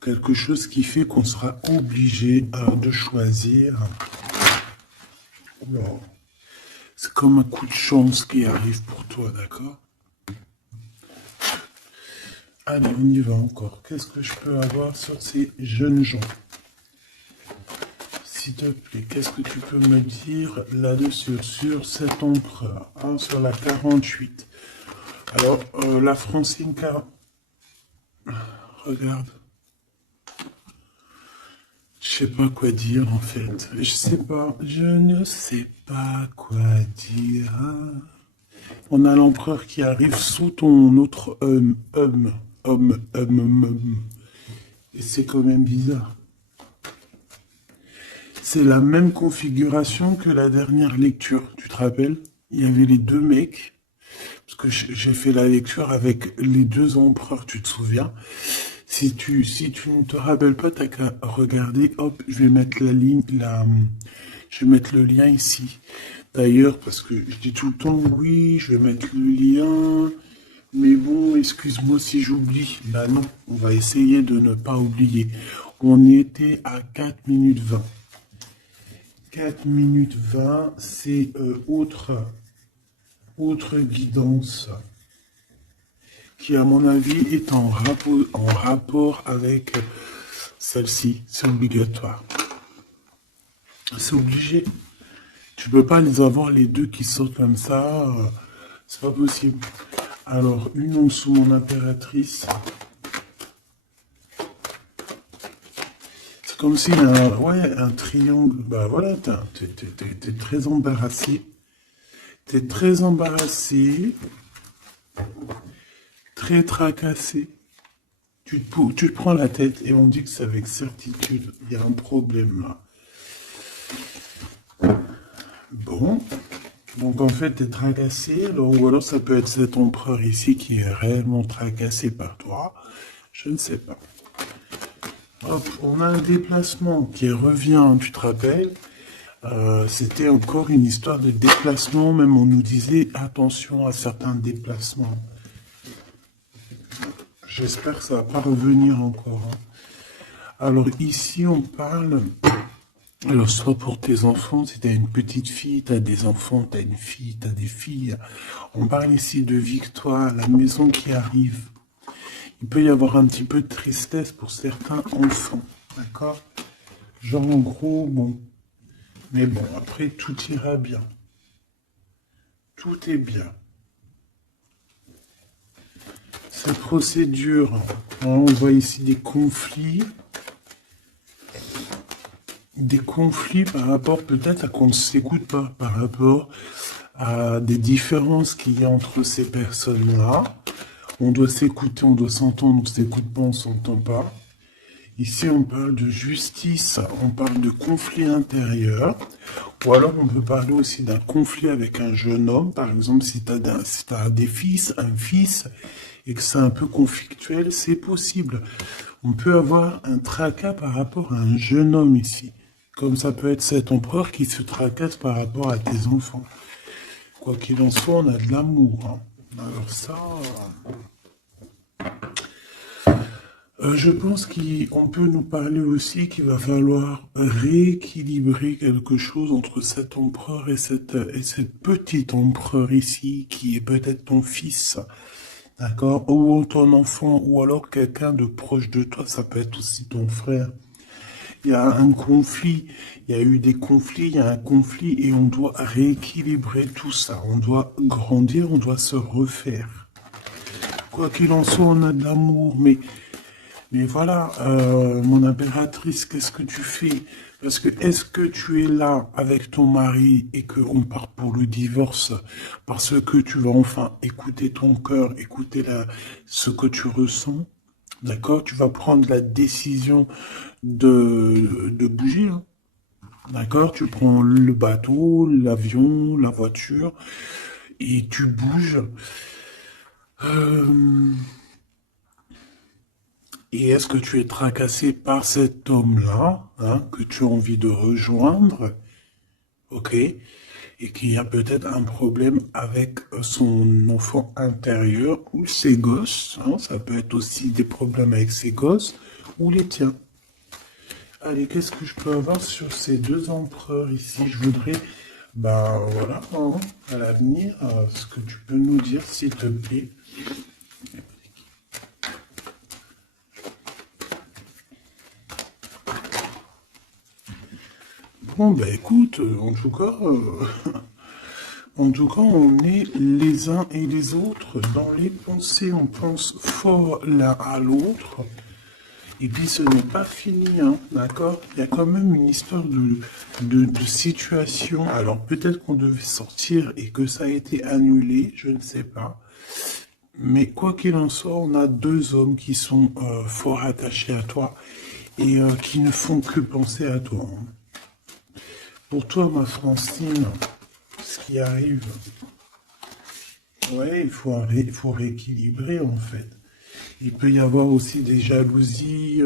quelque chose qui fait qu'on sera obligé de choisir. Oula. C'est comme un coup de chance qui arrive pour toi, d'accord? Allez, on y va encore. Qu'est-ce que je peux avoir sur ces jeunes gens? S'il te plaît, qu'est-ce que tu peux me dire là-dessus, sur cet empereur, hein, sur la 48? Alors, la Francine 40... Regarde. Je sais pas quoi dire, en fait. Je ne sais pas quoi dire. On a l'empereur qui arrive sous ton autre homme. Et c'est quand même bizarre. C'est la même configuration que la dernière lecture, tu te rappelles? Il y avait les deux mecs, parce que j'ai fait la lecture avec les deux empereurs, tu te souviens? Si tu ne te rappelles pas, t'as qu'à regarder, hop, je vais mettre je vais mettre le lien ici. D'ailleurs, parce que je dis tout le temps, oui, je vais mettre le lien, mais bon, excuse-moi si j'oublie. Bah non, on va essayer de ne pas oublier. On était à 4 minutes 20. 4 minutes 20, c'est autre guidance qui, à mon avis, est en rapport avec celle-ci. C'est obligatoire. C'est obligé. Tu peux pas les avoir les deux qui sortent comme ça. C'est pas possible. Alors, une en dessous, mon impératrice. C'est comme s'il y a un triangle. Bah voilà, t'es très embarrassé. T'es très embarrassé. Très tracassé. Tu te prends la tête et on dit que c'est avec certitude. Il y a un problème là. Bon. Donc en fait, t'es tracassé. Ou alors ça peut être cet empereur ici qui est réellement tracassé par toi. Je ne sais pas. Hop, on a un déplacement qui revient, tu te rappelles? C'était encore une histoire de déplacement. Même on nous disait attention à certains déplacements. J'espère que ça va pas revenir encore. Alors ici, on parle... Alors, soit pour tes enfants, si tu as une petite fille, tu as des enfants, tu as une fille, tu as des filles. On parle ici de victoire, la maison qui arrive. Il peut y avoir un petit peu de tristesse pour certains enfants, d'accord? Genre, en gros, bon. Mais bon, après, tout ira bien. Tout est bien. Cette procédure, on voit ici des conflits par rapport peut-être à qu'on ne s'écoute pas, par rapport à des différences qu'il y a entre ces personnes-là. On doit s'écouter, on doit s'entendre, on ne s'écoute pas, on ne s'entend pas. Ici, on parle de justice, on parle de conflit intérieur, ou alors on peut parler aussi d'un conflit avec un jeune homme, par exemple, si tu as des fils, un fils, et que c'est un peu conflictuel, c'est possible. On peut avoir un tracas par rapport à un jeune homme ici, comme ça peut être cet empereur qui se tracasse par rapport à tes enfants. Quoi qu'il en soit, on a de l'amour. Hein. Alors ça... je pense qu'on peut nous parler aussi qu'il va falloir rééquilibrer quelque chose entre cet empereur et cette petite empereur ici, qui est peut-être ton fils, d'accord, ou ton enfant, ou alors quelqu'un de proche de toi, ça peut être aussi ton frère. Il y a un conflit, il y a eu des conflits, il y a un conflit, et on doit rééquilibrer tout ça. On doit grandir, on doit se refaire. Quoi qu'il en soit, on a de l'amour, mais voilà, mon impératrice, qu'est-ce que tu fais? Parce que est-ce que tu es là avec ton mari et qu'on part pour le divorce parce que tu vas enfin écouter ton cœur, écouter ce que tu ressens? D'accord? Tu vas prendre la décision de bouger. Hein. D'accord? Tu prends le bateau, l'avion, la voiture et tu bouges. Et est-ce que tu es tracassé par cet homme-là, hein, que tu as envie de rejoindre? Ok. et qu'il y a peut-être un problème avec son enfant intérieur ou ses gosses, hein. Ça peut être aussi des problèmes avec ses gosses ou les tiens. Allez, qu'est-ce que je peux avoir sur ces deux empereurs ici? Je voudrais, ben voilà, hein, à l'avenir, ce que tu peux nous dire, s'il te plaît. Bon, ben écoute, en tout cas, on est les uns et les autres dans les pensées, on pense fort l'un à l'autre. Et puis ce n'est pas fini, hein, d'accord? Il y a quand même une histoire de situation. Alors peut-être qu'on devait sortir et que ça a été annulé, je ne sais pas. Mais quoi qu'il en soit, on a deux hommes qui sont fort attachés à toi et qui ne font que penser à toi, hein. Pour toi, ma Francine, ce qui arrive, ouais, il faut rééquilibrer en fait. Il peut y avoir aussi des jalousies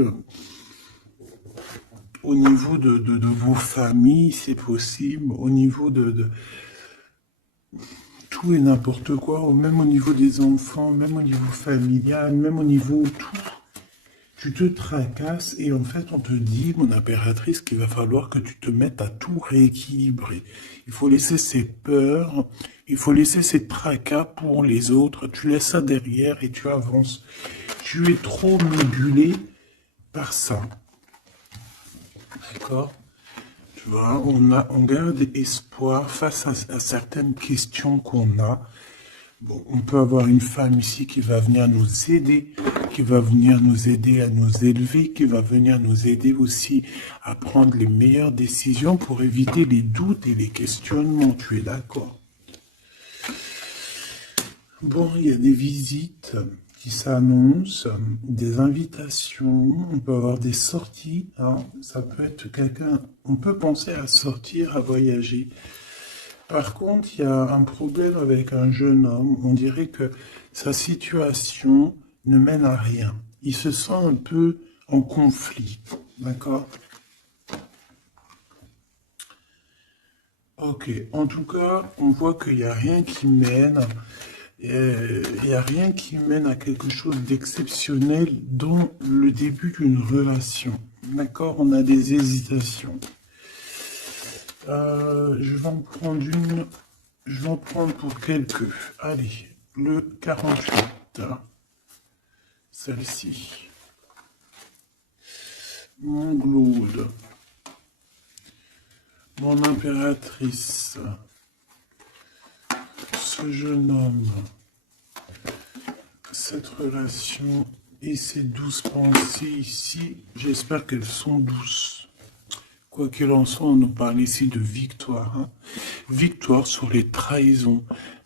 au niveau de vos familles, c'est possible, au niveau de tout et n'importe quoi, ou même au niveau des enfants, même au niveau familial, même au niveau tout. Tu te tracasses et en fait on te dit, mon impératrice, qu'il va falloir que tu te mettes à tout rééquilibrer. Il faut laisser ces peurs, il faut laisser ces tracas pour les autres, tu laisses ça derrière et tu avances. Tu es trop modulé par ça. D'accord? Tu vois, on garde espoir face à certaines questions qu'on a. Bon, on peut avoir une femme ici qui va venir nous aider, qui va venir nous aider à nous élever, qui va venir nous aider aussi à prendre les meilleures décisions pour éviter les doutes et les questionnements. Tu es d'accord? Bon, il y a des visites qui s'annoncent, des invitations, on peut avoir des sorties, hein. Ça peut être quelqu'un, on peut penser à sortir, à voyager. Par contre, il y a un problème avec un jeune homme. On dirait que sa situation ne mène à rien. Il se sent un peu en conflit. D'accord? Ok. En tout cas, on voit qu'il n'y a rien qui mène. Il n'y a rien qui mène à quelque chose d'exceptionnel dans le début d'une relation. D'accord? On a des hésitations. Je vais en prendre une. Je vais en prendre pour quelques. Allez, le 48. Celle-ci. Mon Glaude. Mon impératrice. Ce jeune homme. Cette relation et ces douces pensées ici, j'espère qu'elles sont douces. Quoi qu'il en soit, on nous parle ici de victoire, hein. Victoire sur les trahisons,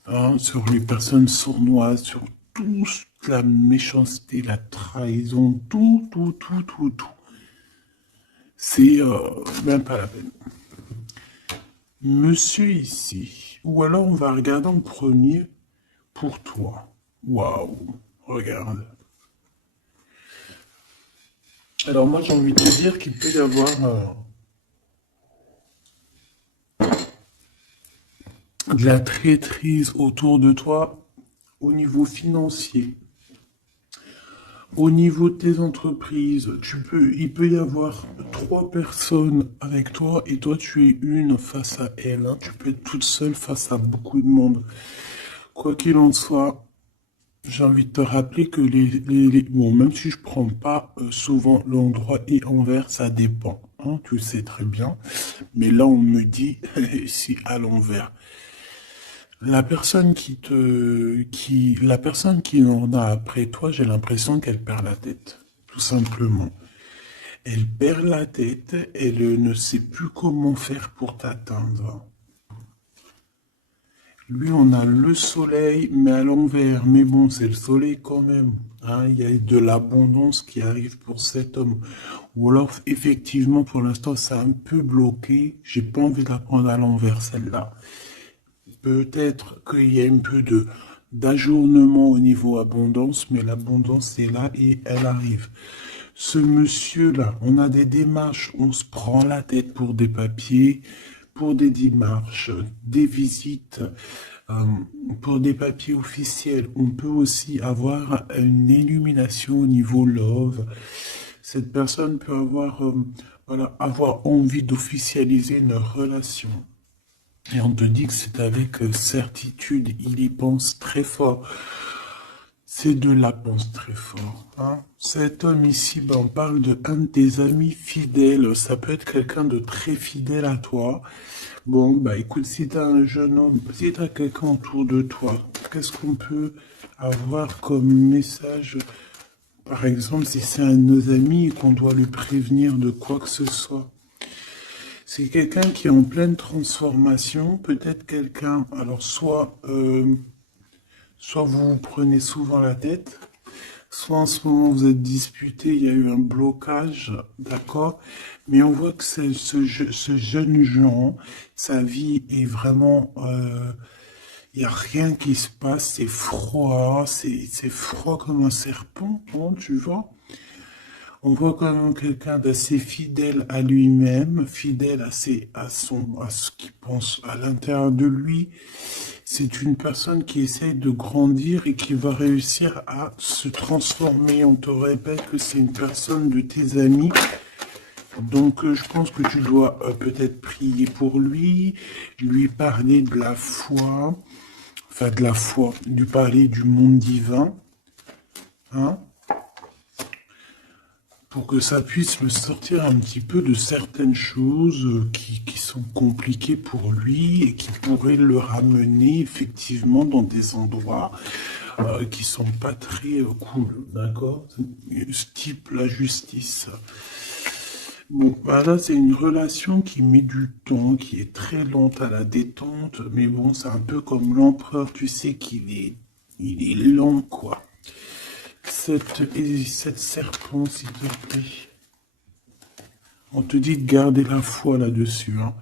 hein, sur les personnes sournoises, sur toute la méchanceté, la trahison, tout, tout, tout, tout, tout. C'est même pas la peine. Monsieur ici, ou alors on va regarder en premier pour toi. Waouh, regarde. Alors moi j'ai envie de te dire qu'il peut y avoir de la traîtrise autour de toi au niveau financier, au niveau de tes entreprises. Il peut y avoir trois personnes avec toi et toi tu es une face à elle, hein. Tu peux être toute seule face à beaucoup de monde. Quoi qu'il en soit, j'ai envie de te rappeler que bon, même si je prends pas souvent l'endroit et envers, ça dépend, hein, tu le sais très bien. Mais là, on me dit si à l'envers. La personne qui en a après toi, j'ai l'impression qu'elle perd la tête, tout simplement. Elle perd la tête, elle ne sait plus comment faire pour t'atteindre. Lui, on a le soleil, mais à l'envers. Mais bon, c'est le soleil quand même, hein. Il y a de l'abondance qui arrive pour cet homme. Ou alors, effectivement, pour l'instant, c'est un peu bloqué. J'ai pas envie de la prendre à l'envers, celle-là. Peut-être qu'il y a un peu d'ajournement au niveau abondance, mais l'abondance est là et elle arrive. Ce monsieur-là, on a des démarches, on se prend la tête pour des papiers, pour des démarches, des visites, euh, pour des papiers officiels. On peut aussi avoir une illumination au niveau love. Cette personne peut avoir, voilà, avoir envie d'officialiser une relation. Et on te dit que c'est avec certitude, il y pense très fort. C'est de la pense très fort. Hein. Cet homme ici, ben, on parle de un de tes amis fidèles. Ça peut être quelqu'un de très fidèle à toi. Bon, bah écoute, si tu as un jeune homme, si tu as quelqu'un autour de toi, qu'est-ce qu'on peut avoir comme message? Par exemple, si c'est un de nos amis et qu'on doit le prévenir de quoi que ce soit. C'est quelqu'un qui est en pleine transformation, peut-être quelqu'un, alors soit vous vous prenez souvent la tête, soit en ce moment vous êtes disputé, il y a eu un blocage, d'accord? Mais on voit que ce jeune Jean, sa vie est vraiment, il n'y a rien qui se passe, c'est froid comme un serpent, hein, tu vois? On voit quand même quelqu'un d'assez fidèle à lui-même, fidèle à ce qu'il pense à l'intérieur de lui. C'est une personne qui essaye de grandir et qui va réussir à se transformer. On te répète que c'est une personne de tes amis. Donc, je pense que tu dois peut-être prier pour lui parler de la foi, enfin de la foi, lui parler du monde divin, hein, pour que ça puisse me sortir un petit peu de certaines choses qui sont compliquées pour lui et qui pourraient le ramener effectivement dans des endroits qui sont pas très cool, d'accord? Type la justice. Bon, bah là, c'est une relation qui met du temps, qui est très lente à la détente, mais bon, c'est un peu comme l'empereur, tu sais il est lent, quoi. Cette serpent, s'il te plaît. On te dit de garder la foi là-dessus. Hein.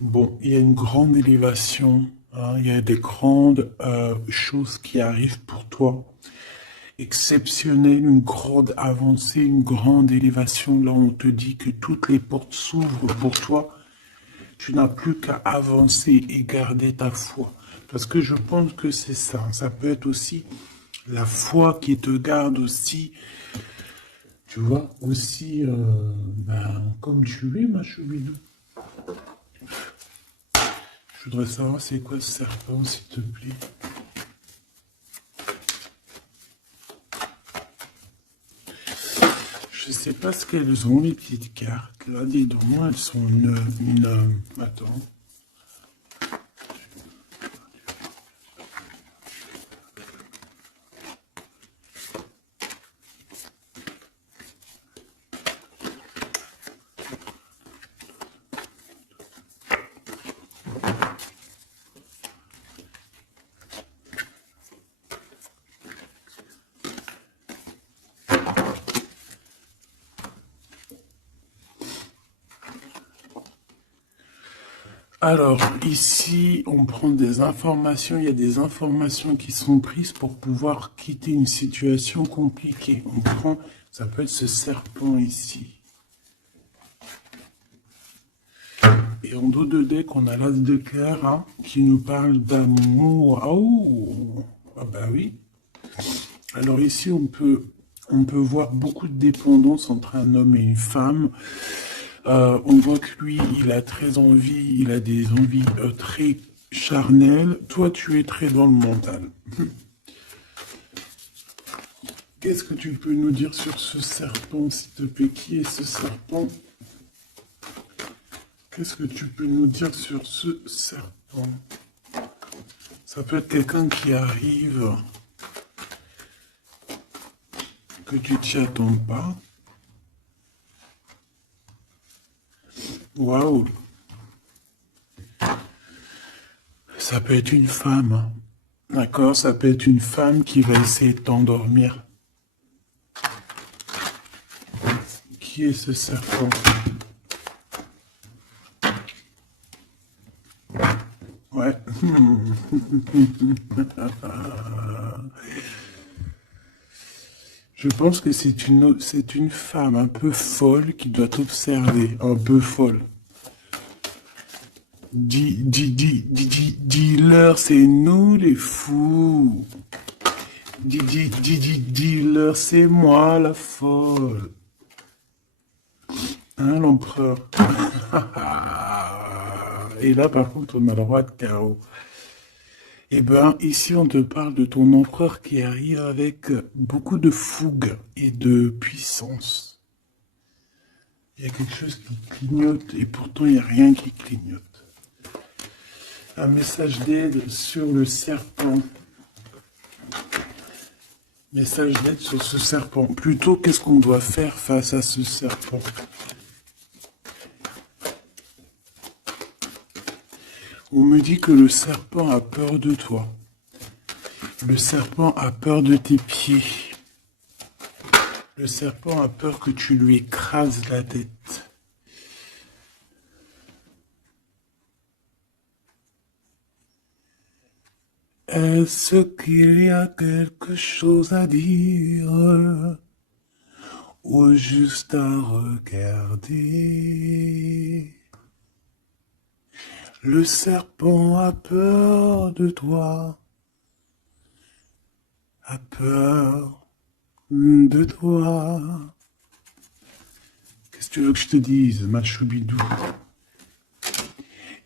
Bon, il y a une grande élévation. Hein, il y a des grandes choses qui arrivent pour toi. Exceptionnelles, une grande avancée, une grande élévation. Là, on te dit que toutes les portes s'ouvrent pour toi. Tu n'as plus qu'à avancer et garder ta foi. Parce que je pense que c'est ça. Ça peut être aussi la foi qui te garde aussi, tu vois, aussi, ben, comme tu es, ma choubidou. Je voudrais savoir c'est quoi ce serpent, s'il te plaît. Je sais pas ce qu'elles ont, les petites cartes. Là, dis donc, elles sont attends. Alors, ici, on prend des informations. Il y a des informations qui sont prises pour pouvoir quitter une situation compliquée. On prend, ça peut être ce serpent ici. Et en dos de deck, on a l'as de cœur hein, qui nous parle d'amour. Oh, ah bah oui. Alors ici, on peut voir beaucoup de dépendance entre un homme et une femme. On voit que lui, il a très envie, il a des envies très charnelles. Toi, tu es très dans le mental. Qu'est-ce que tu peux nous dire sur ce serpent, s'il te plaît? Qui est ce serpent? Qu'est-ce que tu peux nous dire sur ce serpent? Ça peut être quelqu'un qui arrive, que tu t'y attends pas. Waouh! Ça peut être une femme. D'accord? Ça peut être une femme qui va essayer de t'endormir. Qui est ce serpent? Ouais. Je pense que c'est une femme un peu folle qui doit t'observer, un peu folle. Dis-leur, c'est nous les fous. Dis-leur, c'est moi la folle. Hein, l'empereur? Et là, par contre, on a le roi de carreau. Eh ben, ici, on te parle de ton empereur qui arrive avec beaucoup de fougue et de puissance. Il y a quelque chose qui clignote et pourtant, il n'y a rien qui clignote. Un message d'aide sur le serpent. Message d'aide sur ce serpent. Plutôt, qu'est-ce qu'on doit faire face à ce serpent? On me dit que le serpent a peur de toi. Le serpent a peur de tes pieds. Le serpent a peur que tu lui écrases la tête. Est-ce qu'il y a quelque chose à dire ou juste à regarder? Le serpent a peur de toi, a peur de toi. Qu'est-ce que tu veux que je te dise, ma choubidou?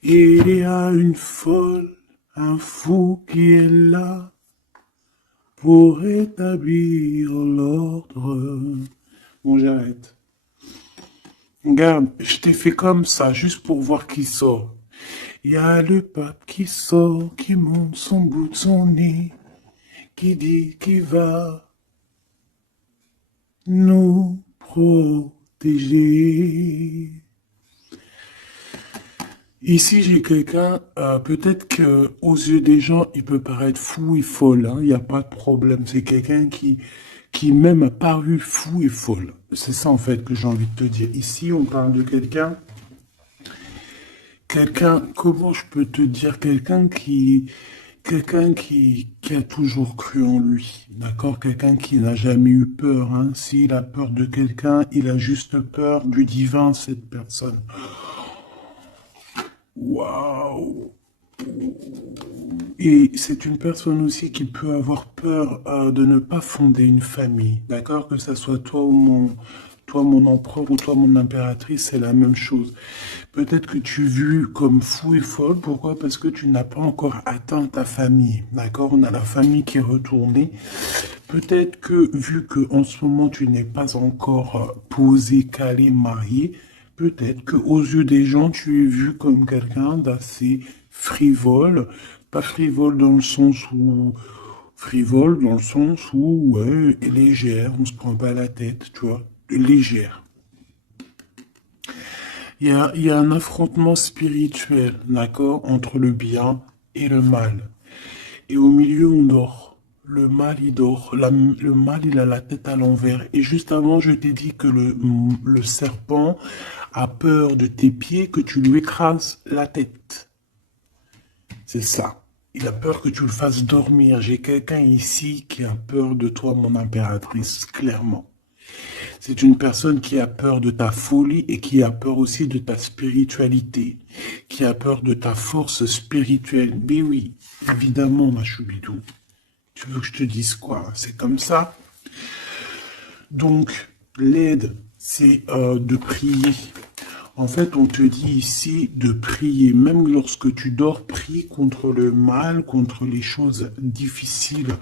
Il y a une folle, un fou qui est là pour établir l'ordre. Bon, j'arrête. Regarde, je t'ai fait comme ça, juste pour voir qui sort. Il y a le pape qui sort, qui monte son bout de son nez, qui dit qu'il va nous protéger. Ici, j'ai quelqu'un, peut-être que aux yeux des gens, il peut paraître fou et folle, hein, il n'y a pas de problème. C'est quelqu'un qui même a paru fou et folle. C'est ça, en fait, que j'ai envie de te dire. Ici, on parle de quelqu'un, comment je peux te dire, quelqu'un qui a toujours cru en lui, d'accord? Quelqu'un qui n'a jamais eu peur, hein. S'il a peur de quelqu'un, il a juste peur du divin, cette personne. Waouh! Et c'est une personne aussi qui peut avoir peur de ne pas fonder une famille, d'accord? Que ça soit toi mon empereur ou toi mon impératrice, c'est la même chose. Peut-être que tu es vu comme fou et folle, pourquoi? Parce que tu n'as pas encore atteint ta famille, d'accord? On a la famille qui est retournée. Peut-être que vu que en ce moment tu n'es pas encore posé, calé, marié, peut-être que aux yeux des gens tu es vu comme quelqu'un d'assez frivole, pas frivole dans le sens où frivole dans le sens où ouais, légère, on se prend pas la tête, tu vois, légère. Il y a un affrontement spirituel, d'accord, entre le bien et le mal. Et au milieu, on dort. Le mal, il dort. Le mal, il a la tête à l'envers. Et juste avant, je t'ai dit que le serpent a peur de tes pieds, que tu lui écrases la tête. C'est ça. Il a peur que tu le fasses dormir. J'ai quelqu'un ici qui a peur de toi, mon impératrice, clairement. C'est une personne qui a peur de ta folie et qui a peur aussi de ta spiritualité, qui a peur de ta force spirituelle. Mais oui, évidemment, ma choubidou. Tu veux que je te dise quoi? C'est comme ça. Donc, l'aide, c'est de prier. En fait, on te dit ici de prier. Même lorsque tu dors, prie contre le mal, contre les choses difficiles.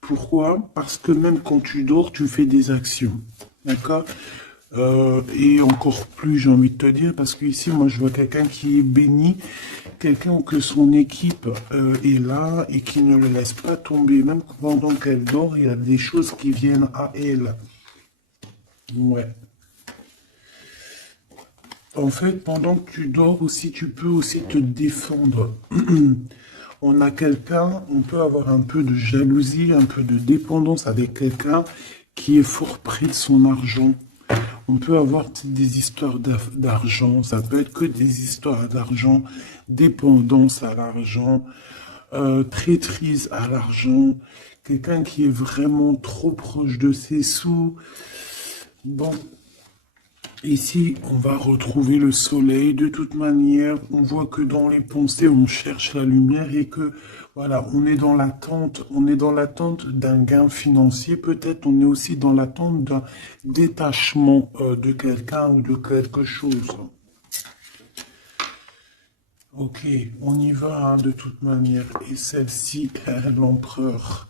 Pourquoi? Parce que même quand tu dors, tu fais des actions. D'accord? Et encore plus, j'ai envie de te dire, parce que ici, moi, je vois quelqu'un qui est béni, quelqu'un que son équipe est là et qui ne le laisse pas tomber. Même pendant qu'elle dort, il y a des choses qui viennent à elle. Ouais. En fait, pendant que tu dors aussi, tu peux aussi te défendre. On a quelqu'un, on peut avoir un peu de jalousie, un peu de dépendance avec quelqu'un qui est fort pris de son argent. On peut avoir des histoires d'argent, ça peut être que des histoires d'argent, dépendance à l'argent, traîtrise à l'argent, quelqu'un qui est vraiment trop proche de ses sous. Bon, Ici, on va retrouver le soleil. De toute manière, on voit que dans les pensées, on cherche la lumière et que, voilà, on est dans l'attente d'un gain financier. Peut-être on est aussi dans l'attente d'un détachement de quelqu'un ou de quelque chose. Ok, on y va hein, de toute manière. Et celle-ci, l'empereur,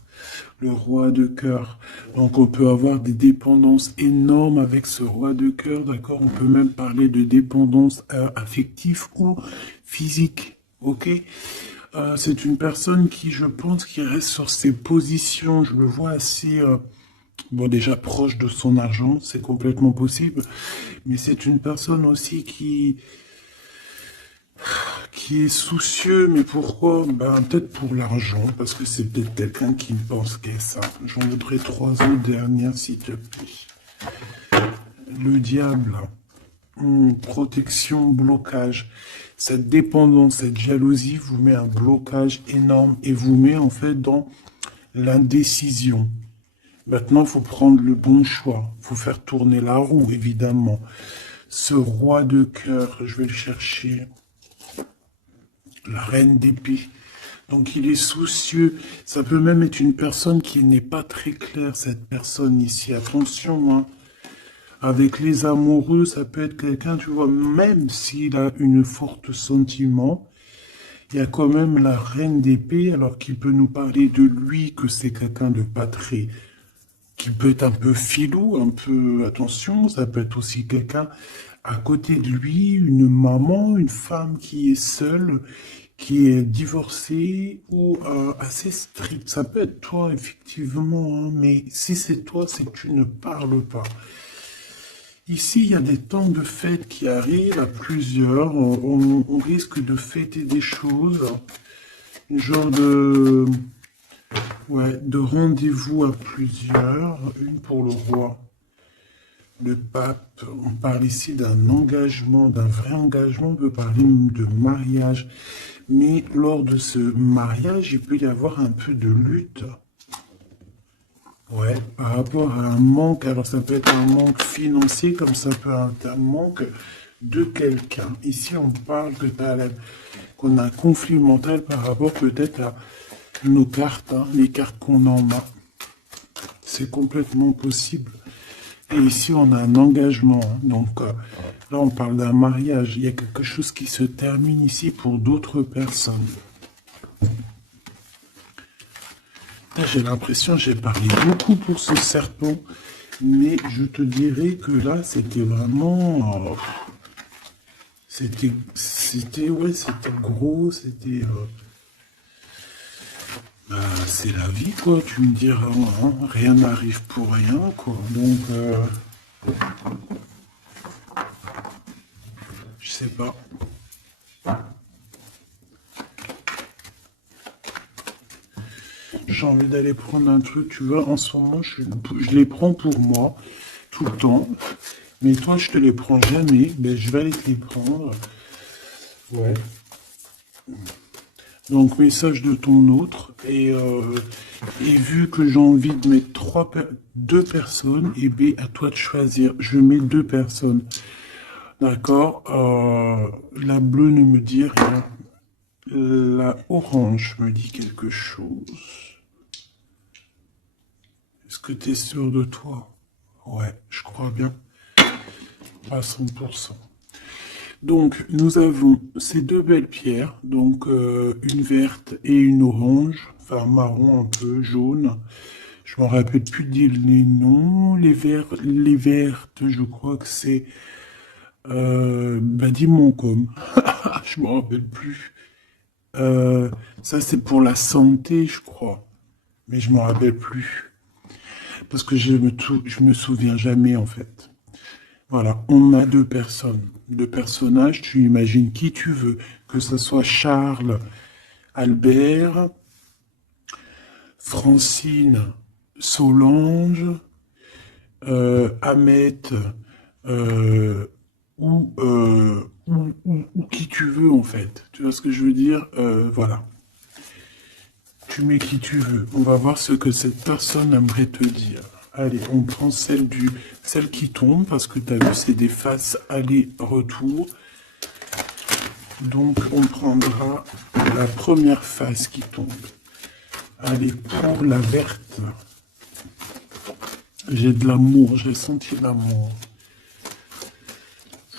le roi de cœur. Donc on peut avoir des dépendances énormes avec ce roi de cœur, d'accord? On peut même parler de dépendance affective ou physique, ok? C'est une personne qui, je pense, qui reste sur ses positions. Je le vois assez, bon déjà proche de son argent, c'est complètement possible. Mais c'est une personne aussi qui est soucieux, mais pourquoi? Ben, peut-être pour l'argent, parce que c'est peut-être quelqu'un qui ne pense qu'à ça. J'en voudrais 3 autres dernières, s'il te plaît. Le diable, protection, blocage. Cette dépendance, cette jalousie vous met un blocage énorme et vous met en fait dans l'indécision. Maintenant, il faut prendre le bon choix. Il faut faire tourner la roue, évidemment. Ce roi de cœur, je vais le chercher. La reine d'épée. Donc il est soucieux. Ça peut même être une personne qui n'est pas très claire, cette personne ici. Attention, hein. Avec les amoureux, ça peut être quelqu'un, tu vois, même s'il a une forte sentiment, il y a quand même la reine d'épée, alors qu'il peut nous parler de lui, que c'est quelqu'un de pas très, qui peut être un peu filou, un peu, attention, ça peut être aussi quelqu'un à côté de lui, une maman, une femme qui est seule, qui est divorcée ou assez stricte. Ça peut être toi, effectivement, hein, mais si c'est toi, c'est que tu ne parles pas. Ici, il y a des temps de fête qui arrivent à plusieurs. On risque de fêter des choses, un genre de, ouais, de rendez-vous à plusieurs. Une pour le roi, le pape. On parle ici d'un engagement, d'un vrai engagement. On peut parler même de mariage. Mais lors de ce mariage, il peut y avoir un peu de lutte. Ouais, par rapport à un manque, alors ça peut être un manque financier, comme ça peut être un manque de quelqu'un. Ici, on parle que qu'on a un conflit mental par rapport peut-être à nos cartes, hein, les cartes qu'on en a. C'est complètement possible. Et ici, on a un engagement. Hein, donc là, on parle d'un mariage. Il y a quelque chose qui se termine ici pour d'autres personnes. J'ai l'impression, j'ai parlé beaucoup pour ce serpent, mais je te dirais que là, c'était vraiment... ouais, c'était gros, c'était... bah, c'est la vie, quoi, tu me diras, hein, rien n'arrive pour rien, quoi, donc... je sais pas. J'ai envie d'aller prendre un truc, tu vois, en ce moment, je les prends pour moi, tout le temps. Mais toi, je te les prends jamais, ben, je vais aller te les prendre. Ouais. Donc, message de ton autre. Et vu que j'ai envie de mettre deux personnes, et bien, à toi de choisir. Je mets deux personnes. D'accord. La bleue ne me dit rien. La orange me dit quelque chose. Est-ce que tu es sûr de toi? Ouais, je crois bien. À 100%. Donc, nous avons ces deux belles pierres, donc une verte et une orange, enfin marron un peu, jaune. Je me rappelle plus dire les noms. Les vertes, je crois que c'est Badimonkom. Je me rappelle plus. Ça, c'est pour la santé, je crois. Mais je me rappelle plus. Parce que je me souviens jamais, en fait. Voilà, on a deux personnes, deux personnages, tu imagines qui tu veux, que ce soit Charles, Albert, Francine, Solange, Ahmet, euh, ou qui tu veux en fait. Tu vois ce que je veux dire? Voilà. Tu mets qui tu veux. On va voir ce que cette personne aimerait te dire. Allez, on prend celle qui tombe, parce que tu as vu, c'est des faces aller-retour. Donc, on prendra la première face qui tombe. Allez, pour la verte. J'ai de l'amour, j'ai senti l'amour.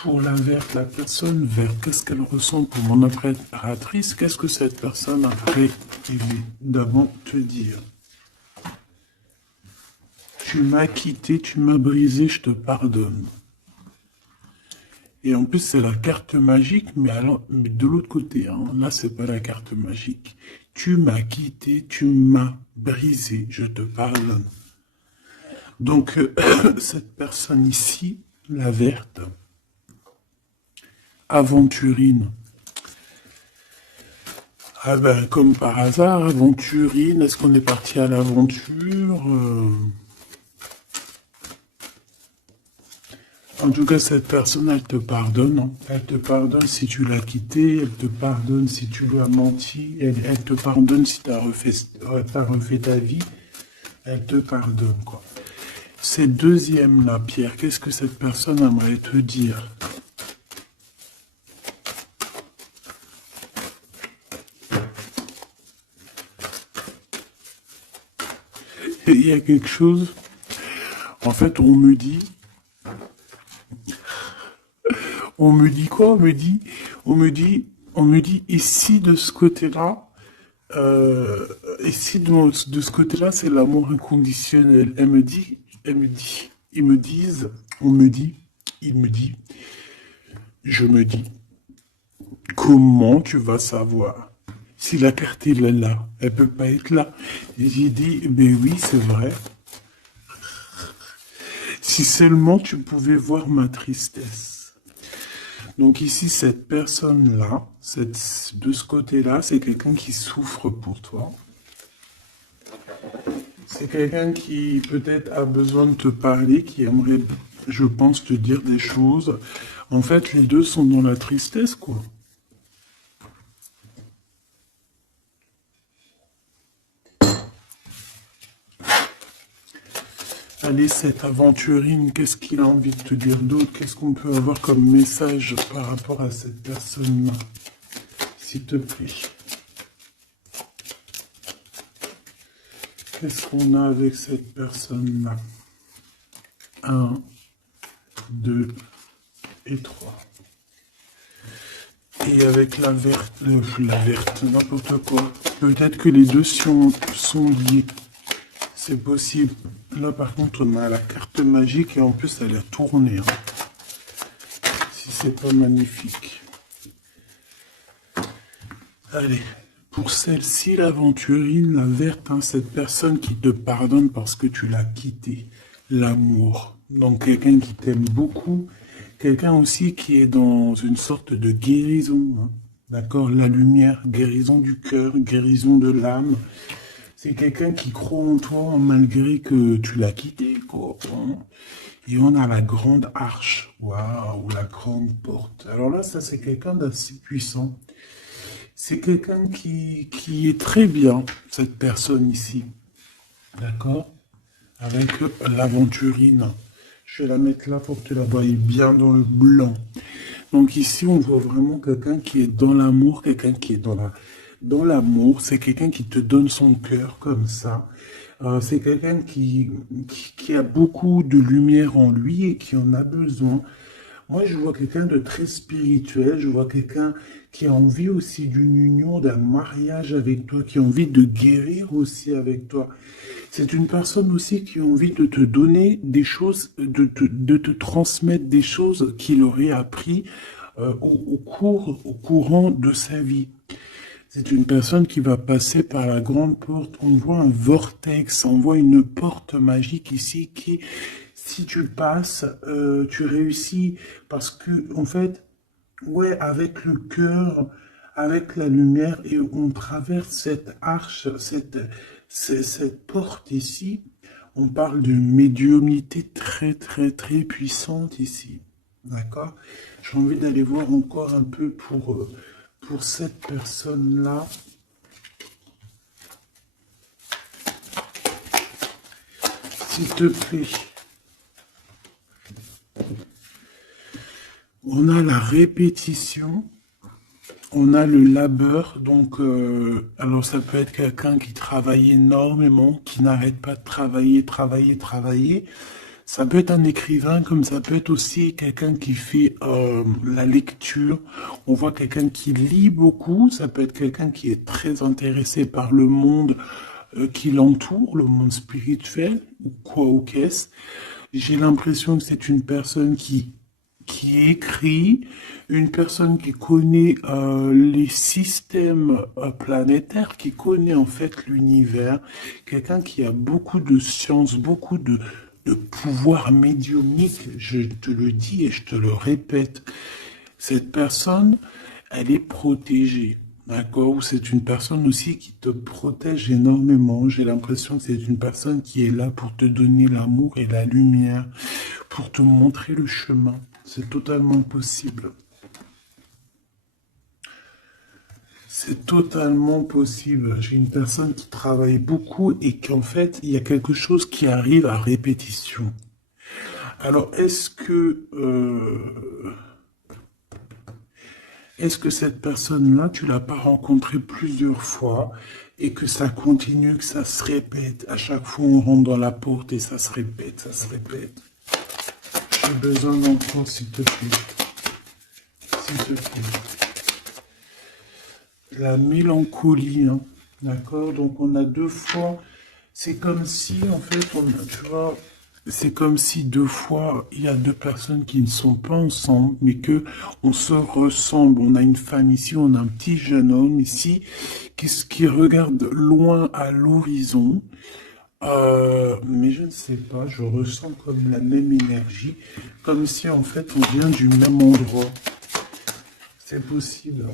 Pour la verte, la personne verte, qu'est-ce qu'elle ressent pour mon impératrice? Qu'est-ce que cette personne aimerait évidemment te dire? Tu m'as quitté, tu m'as brisé, je te pardonne. Et en plus, c'est la carte magique, mais alors, mais de l'autre côté, hein, là, c'est pas la carte magique. Tu m'as quitté, tu m'as brisé, je te pardonne. Donc, cette personne ici, la verte, aventurine. Ah ben, comme par hasard, aventurine, est-ce qu'on est parti à l'aventure? En tout cas, cette personne, elle te pardonne. Hein. Elle te pardonne si tu l'as quitté, elle te pardonne si tu lui as menti, elle te pardonne si tu as refait ta vie, elle te pardonne, quoi. Cette deuxième-là, Pierre, qu'est-ce que cette personne aimerait te dire? Il y a quelque chose, en fait, on me dit quoi? On me dit, ici, de ce côté-là, ici, de ce côté-là, c'est l'amour inconditionnel. On me dit, il me dit, je me dis, comment tu vas savoir? Si la carte est là, elle peut pas être là. Et j'ai dit, ben oui, c'est vrai. Si seulement tu pouvais voir ma tristesse. Donc ici, cette personne-là, de ce côté-là, c'est quelqu'un qui souffre pour toi. C'est quelqu'un qui peut-être a besoin de te parler, qui aimerait, je pense, te dire des choses. En fait, les deux sont dans la tristesse, quoi. Allez, cette aventurine, qu'est-ce qu'il a envie de te dire d'autre? Qu'est-ce qu'on peut avoir comme message par rapport à cette personne-là? S'il te plaît. Qu'est-ce qu'on a avec cette personne-là? 1, 2 et 3. Et avec la verte, n'importe quoi. Peut-être que les deux sont liés. C'est possible. Là, par contre, on a la carte magique et en plus, elle a tourné. Hein. Si c'est pas magnifique. Allez, pour celle-ci, l'aventurine, la verte, hein, cette personne qui te pardonne parce que tu l'as quitté. L'amour. Donc, quelqu'un qui t'aime beaucoup. Quelqu'un aussi qui est dans une sorte de guérison. Hein. D'accord? La lumière, guérison du cœur, guérison de l'âme. C'est quelqu'un qui croit en toi malgré que tu l'as quitté, quoi. Hein. Et on a la grande arche. Waouh, la grande porte. Alors là, ça, c'est quelqu'un d'assez puissant. C'est quelqu'un qui est très bien, cette personne ici. D'accord? Avec l'aventurine. Je vais la mettre là pour que tu la voyes bien dans le blanc. Donc ici, on voit vraiment quelqu'un qui est dans l'amour, quelqu'un qui est dans l'amour. C'est quelqu'un qui te donne son cœur comme ça. C'est quelqu'un qui a beaucoup de lumière en lui et qui en a besoin. Moi, je vois quelqu'un de très spirituel. Je vois quelqu'un qui a envie aussi d'une union, d'un mariage avec toi, qui a envie de guérir aussi avec toi. C'est une personne aussi qui a envie de te donner des choses, de te transmettre des choses qu'il aurait appris au courant de sa vie. C'est une personne qui va passer par la grande porte. On voit un vortex, on voit une porte magique ici qui, si tu passes, tu réussis parce que, en fait, ouais, avec le cœur, avec la lumière, et on traverse cette arche, cette porte ici. On parle d'une médiumnité très, très, très puissante ici. D'accord? J'ai envie d'aller voir encore un peu pour cette personne-là. s'il te plaît. On a la répétition, on a le labeur, donc alors ça peut être quelqu'un qui travaille énormément, qui n'arrête pas de travailler. Ça peut être un écrivain, comme ça peut être aussi quelqu'un qui fait la lecture. On voit quelqu'un qui lit beaucoup, ça peut être quelqu'un qui est très intéressé par le monde qui l'entoure, le monde spirituel, ou quoi ou qu'est-ce. J'ai l'impression que c'est une personne qui écrit, une personne qui connaît les systèmes planétaires, qui connaît en fait l'univers, quelqu'un qui a beaucoup de science, beaucoup de pouvoir médiumnique, je te le dis et je te le répète. Cette personne, elle est protégée. D'accord? Ou c'est une personne aussi qui te protège énormément. J'ai l'impression que c'est une personne qui est là pour te donner l'amour et la lumière, pour te montrer le chemin. C'est totalement possible. C'est totalement possible. J'ai une personne qui travaille beaucoup et qu'en fait, il y a quelque chose qui arrive à répétition. Alors, est-ce que cette personne-là, tu l'as pas rencontrée plusieurs fois et que ça continue, que ça se répète? À chaque fois, on rentre dans la porte et ça se répète, ça se répète. J'ai besoin d'entendre, s'il te plaît. S'il te plaît. La mélancolie, hein. D'accord? Donc, on a deux fois. C'est comme si, en fait, tu vois, c'est comme si deux fois, il y a deux personnes qui ne sont pas ensemble, mais que on se ressemble. On a une femme ici, on a un petit jeune homme ici, qui regarde loin à l'horizon. Mais je ne sais pas, je ressens comme la même énergie, comme si en fait on vient du même endroit. C'est possible.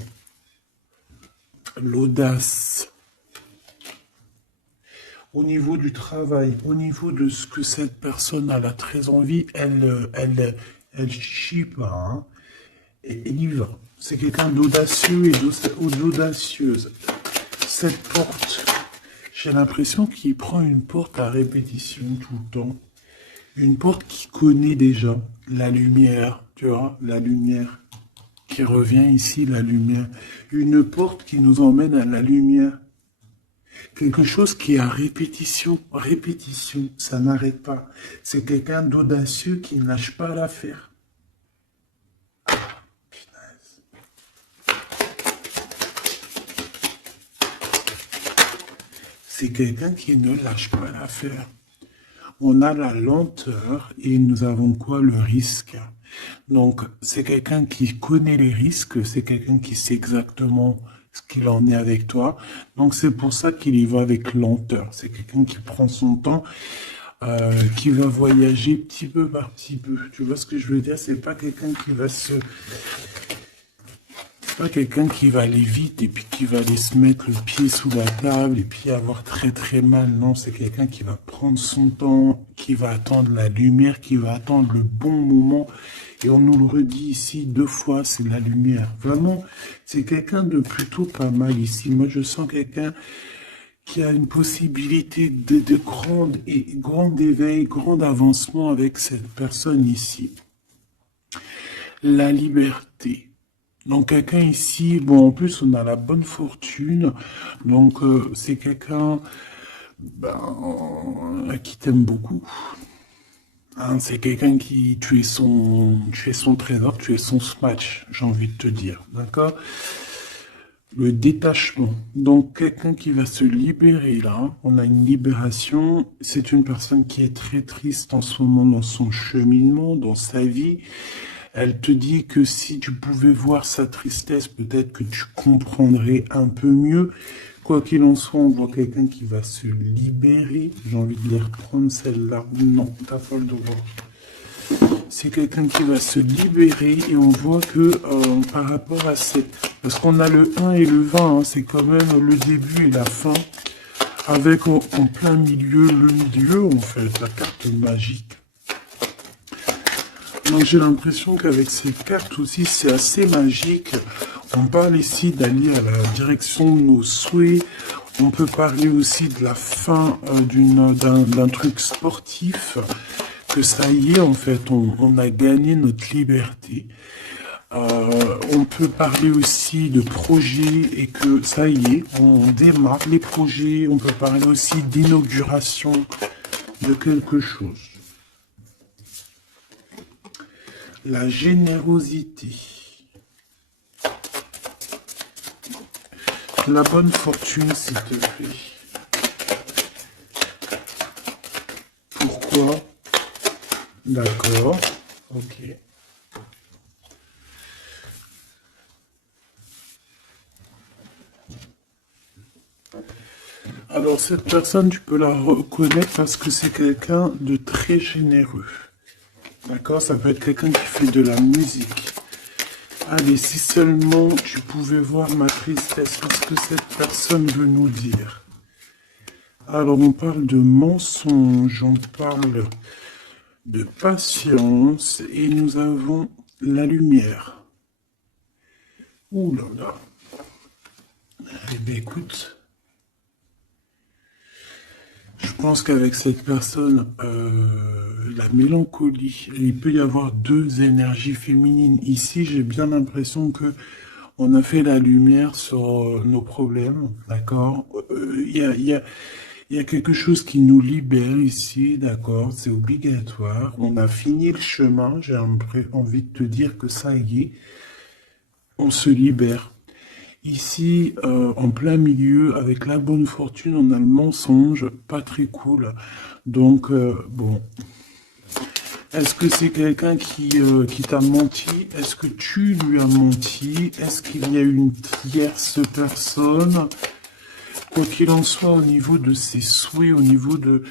L'audace. Au niveau du travail, au niveau de ce que cette personne a très envie, elle chie pas, hein, et elle y va. C'est quelqu'un d'audacieux et d'audacieuse. Cette porte, j'ai l'impression qu'il prend une porte à répétition tout le temps. Une porte qui connaît déjà la lumière, tu vois, la lumière qui revient ici, la lumière. Une porte qui nous emmène à la lumière. Quelque chose qui est à répétition, répétition, ça n'arrête pas. C'est quelqu'un d'audacieux qui ne lâche pas l'affaire. C'est quelqu'un qui ne lâche pas l'affaire. On a la lenteur et nous avons quoi? Le risque. Donc, c'est quelqu'un qui connaît les risques, c'est quelqu'un qui sait exactement ce qu'il en est avec toi. Donc, c'est pour ça qu'il y va avec lenteur. C'est quelqu'un qui prend son temps, qui va voyager petit peu par petit peu. Tu vois ce que je veux dire? C'est pas quelqu'un qui va pas quelqu'un qui va aller vite et puis qui va aller se mettre le pied sous la table et puis avoir très très mal. Non, c'est quelqu'un qui va prendre son temps, qui va attendre la lumière, qui va attendre le bon moment. Et on nous le redit ici deux fois, c'est la lumière. Vraiment, c'est quelqu'un de plutôt pas mal ici. Moi, je sens quelqu'un qui a une possibilité de grand éveil, grand avancement avec cette personne ici. La liberté. Donc quelqu'un ici, bon en plus on a la bonne fortune, donc c'est quelqu'un qui t'aime beaucoup. Hein, c'est quelqu'un qui, tu es son trésor, tu es son smash, j'ai envie de te dire, d'accord? Le détachement, donc quelqu'un qui va se libérer là, on a une libération, c'est une personne qui est très triste en ce moment dans son cheminement, dans sa vie. Elle te dit que si tu pouvais voir sa tristesse, peut-être que tu comprendrais un peu mieux. Quoi qu'il en soit, on voit quelqu'un qui va se libérer. J'ai envie de les reprendre celle-là. Non, t'as pas le droit. C'est quelqu'un qui va se libérer et on voit que par rapport à cette... Parce qu'on a le 1 et le 20, hein, c'est quand même le début et la fin. Avec en plein milieu, le milieu, en fait, la carte magique. Donc j'ai l'impression qu'avec ces cartes aussi, c'est assez magique. On parle ici d'aller à la direction de nos souhaits. On peut parler aussi de la fin d'un truc sportif, que ça y est, en fait, on a gagné notre liberté. On peut parler aussi de projets et que ça y est, on démarre les projets. On peut parler aussi d'inauguration de quelque chose. La générosité. La bonne fortune, s'il te plaît. Pourquoi? D'accord. Ok. Alors, cette personne, tu peux la reconnaître parce que c'est quelqu'un de très généreux. D'accord? Ça peut être quelqu'un qui fait de la musique. Allez, si seulement tu pouvais voir ma tristesse, qu'est-ce que cette personne veut nous dire? Alors, on parle de mensonge, on parle de patience, et nous avons la lumière. Ouh là là. Eh bien, écoute, je pense qu'avec cette personne, la mélancolie, il peut y avoir deux énergies féminines. Ici, j'ai bien l'impression que on a fait la lumière sur nos problèmes, d'accord? Il y a quelque chose qui nous libère ici, d'accord? C'est obligatoire. On a fini le chemin. J'ai envie de te dire que ça y est, on se libère. Ici, en plein milieu, avec la bonne fortune, on a le mensonge, pas très cool. Donc, bon, est-ce que c'est quelqu'un qui t'a menti? Est-ce que tu lui as menti? Est-ce qu'il y a une tierce personne? Quoi qu'il en soit, au niveau de ses souhaits, au niveau d'un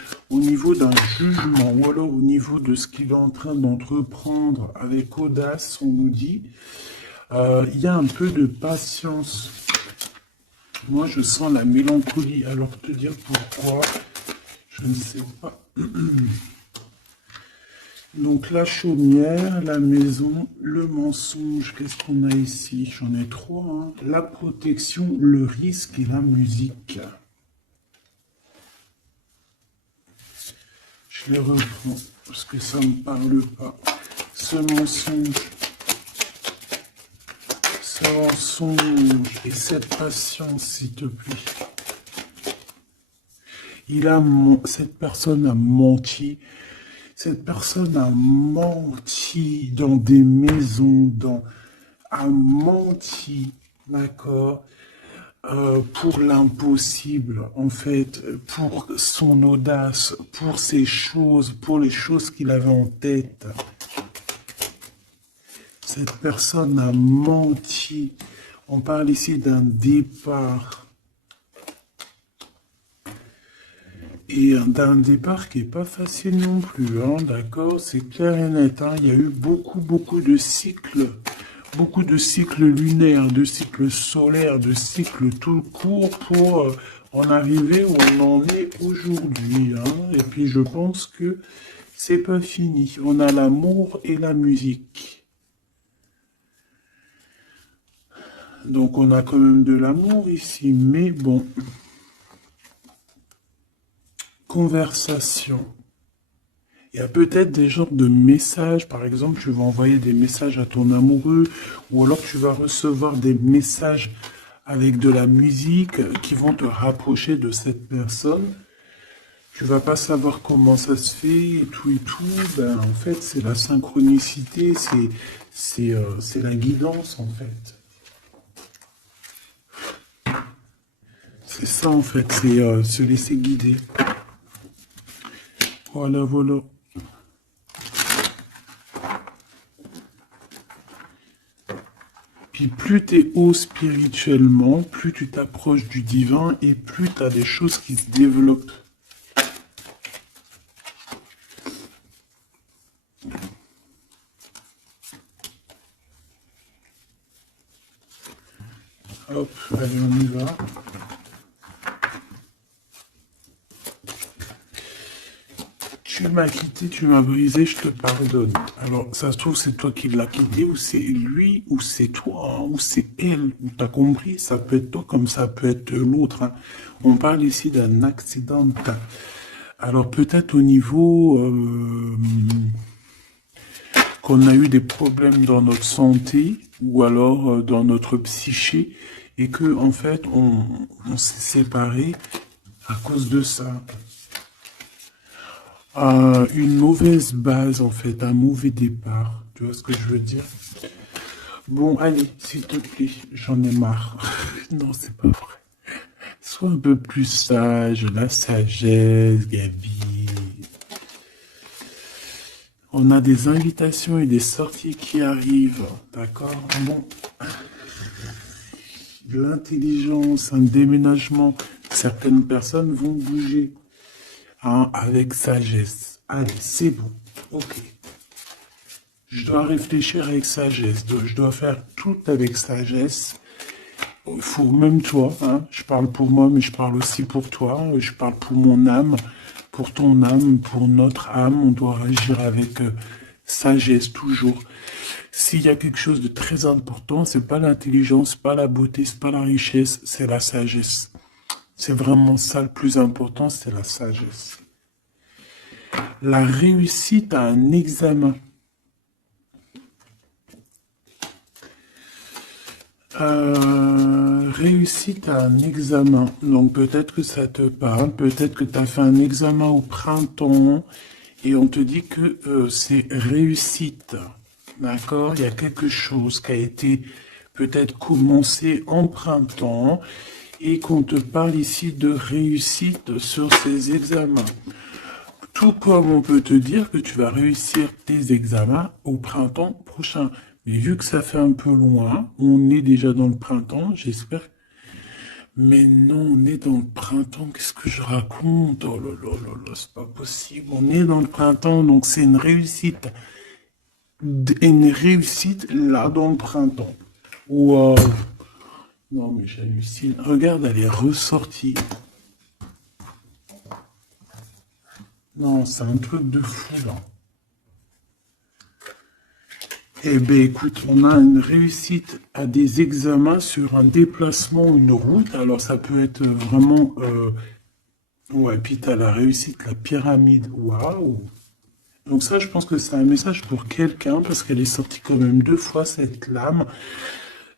jugement, ou alors au niveau de ce qu'il est en train d'entreprendre avec audace, on nous dit, il y a un peu de patience. Moi, je sens la mélancolie. Alors, te dire pourquoi, je ne sais pas. Donc, la chaumière, la maison, le mensonge. Qu'est-ce qu'on a ici? J'en ai trois. Hein. La protection, le risque et la musique. Je les reprends parce que ça ne me parle pas. Ce mensonge et cette patience, s'il te plaît. Cette personne a menti. Cette personne a menti dans des maisons, a menti, d'accord, pour l'impossible, en fait, pour son audace, pour ses choses, pour les choses qu'il avait en tête. Cette personne a menti. On parle ici d'un départ. Et d'un départ qui n'est pas facile non plus, hein, d'accord? C'est clair et net, hein. Il y a eu beaucoup de cycles lunaires, de cycles solaires, de cycles tout court pour en arriver où on en est aujourd'hui, hein. Et puis je pense que c'est pas fini. On a l'amour et la musique. Donc on a quand même de l'amour ici, mais bon. Conversation. Il y a peut-être des genres de messages, par exemple, tu vas envoyer des messages à ton amoureux, ou alors tu vas recevoir des messages avec de la musique qui vont te rapprocher de cette personne. Tu vas pas savoir comment ça se fait et tout. Ben, en fait, c'est la synchronicité, c'est la guidance, en fait. C'est ça, en fait, c'est se laisser guider. Voilà, voilà. Puis plus tu es haut spirituellement, plus tu t'approches du divin et plus tu as des choses qui se développent. Hop, allez, on y va. Tu m'as quitté, tu m'as brisé, je te pardonne. Alors, ça se trouve, c'est toi qui l'as quitté, ou c'est lui, ou c'est toi, hein, ou c'est elle. T'as compris? Ça peut être toi comme ça peut être l'autre, hein. On parle ici d'un accident. Alors, peut-être au niveau qu'on a eu des problèmes dans notre santé, ou alors dans notre psyché, et que, en fait, on s'est séparés à cause de ça. Une mauvaise base, en fait, un mauvais départ. Tu vois ce que je veux dire? Bon, allez, s'il te plaît, j'en ai marre. Non, c'est pas vrai. Sois un peu plus sage, la sagesse, Gabi. On a des invitations et des sorties qui arrivent, d'accord? Bon, l'intelligence, un déménagement, certaines personnes vont bouger, hein, avec sagesse. Allez, c'est bon, ok. Je dois réfléchir avec sagesse, je dois faire tout avec sagesse. Il faut, même toi, hein, je parle pour moi, mais je parle aussi pour toi, je parle pour mon âme, pour ton âme, pour notre âme, on doit agir avec sagesse toujours. S'il y a quelque chose de très important, c'est pas l'intelligence, pas la beauté, c'est pas la richesse, c'est la sagesse. C'est vraiment ça le plus important, c'est la sagesse. La réussite à un examen. Réussite à un examen. Donc peut-être que ça te parle, peut-être que tu as fait un examen au printemps et on te dit que c'est réussite. D'accord? Il y a quelque chose qui a été peut-être commencé en printemps et qu'on te parle ici de réussite sur ces examens. Tout comme on peut te dire que tu vas réussir tes examens au printemps prochain. Mais vu que ça fait un peu loin, on est déjà dans le printemps, j'espère. Mais non, on est dans le printemps, qu'est-ce que je raconte? Oh là là là là, c'est pas possible. On est dans le printemps, donc c'est une réussite. Une réussite là dans le printemps. Waouh! Non mais j'hallucine. Regarde, elle est ressortie. Non, c'est un truc de fou là. Eh bien, écoute, on a une réussite à des examens sur un déplacement, une route. Alors, ça peut être vraiment... Ouais, puis tu as la réussite, la pyramide. Waouh! Donc ça, je pense que c'est un message pour quelqu'un, parce qu'elle est sortie quand même 2 fois, cette lame.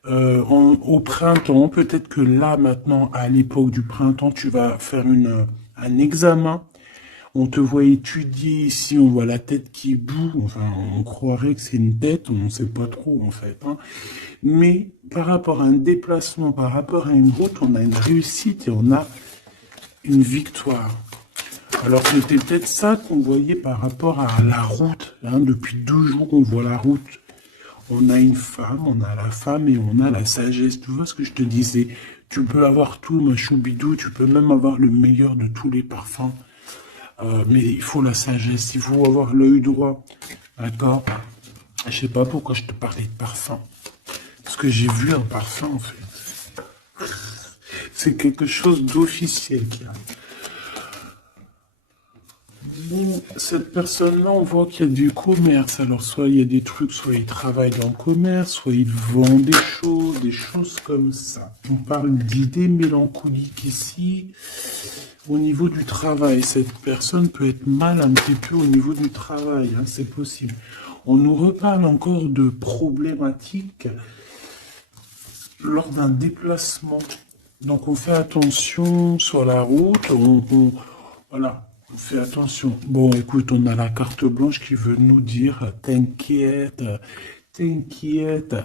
Au printemps, peut-être que là, maintenant, à l'époque du printemps, tu vas faire un examen. On te voit étudier ici, on voit la tête qui boue, enfin, on croirait que c'est une tête, on ne sait pas trop en fait, hein. Mais par rapport à un déplacement, par rapport à une route, on a une réussite et on a une victoire. Alors c'était peut-être ça qu'on voyait par rapport à la route, hein. Depuis 2 jours, on voit la route. On a une femme, on a la femme et on a la sagesse. Tu vois ce que je te disais? Tu peux avoir tout, ma choubidou, tu peux même avoir le meilleur de tous les parfums. Mais il faut la sagesse, il faut avoir l'œil droit. D'accord? Je sais pas pourquoi je te parlais de parfum. Parce que j'ai vu un parfum, en fait. C'est quelque chose d'officiel qui a. Bon, cette personne-là, on voit qu'il y a du commerce. Alors, soit il y a des trucs, soit il travaille dans le commerce, soit il vend des choses comme ça. On parle d'idées mélancoliques ici. Au niveau du travail, cette personne peut être mal un petit peu au niveau du travail, hein, c'est possible. On nous reparle encore de problématiques lors d'un déplacement. Donc on fait attention sur la route, voilà, on fait attention. Bon, écoute, on a la carte blanche qui veut nous dire, t'inquiète, t'inquiète,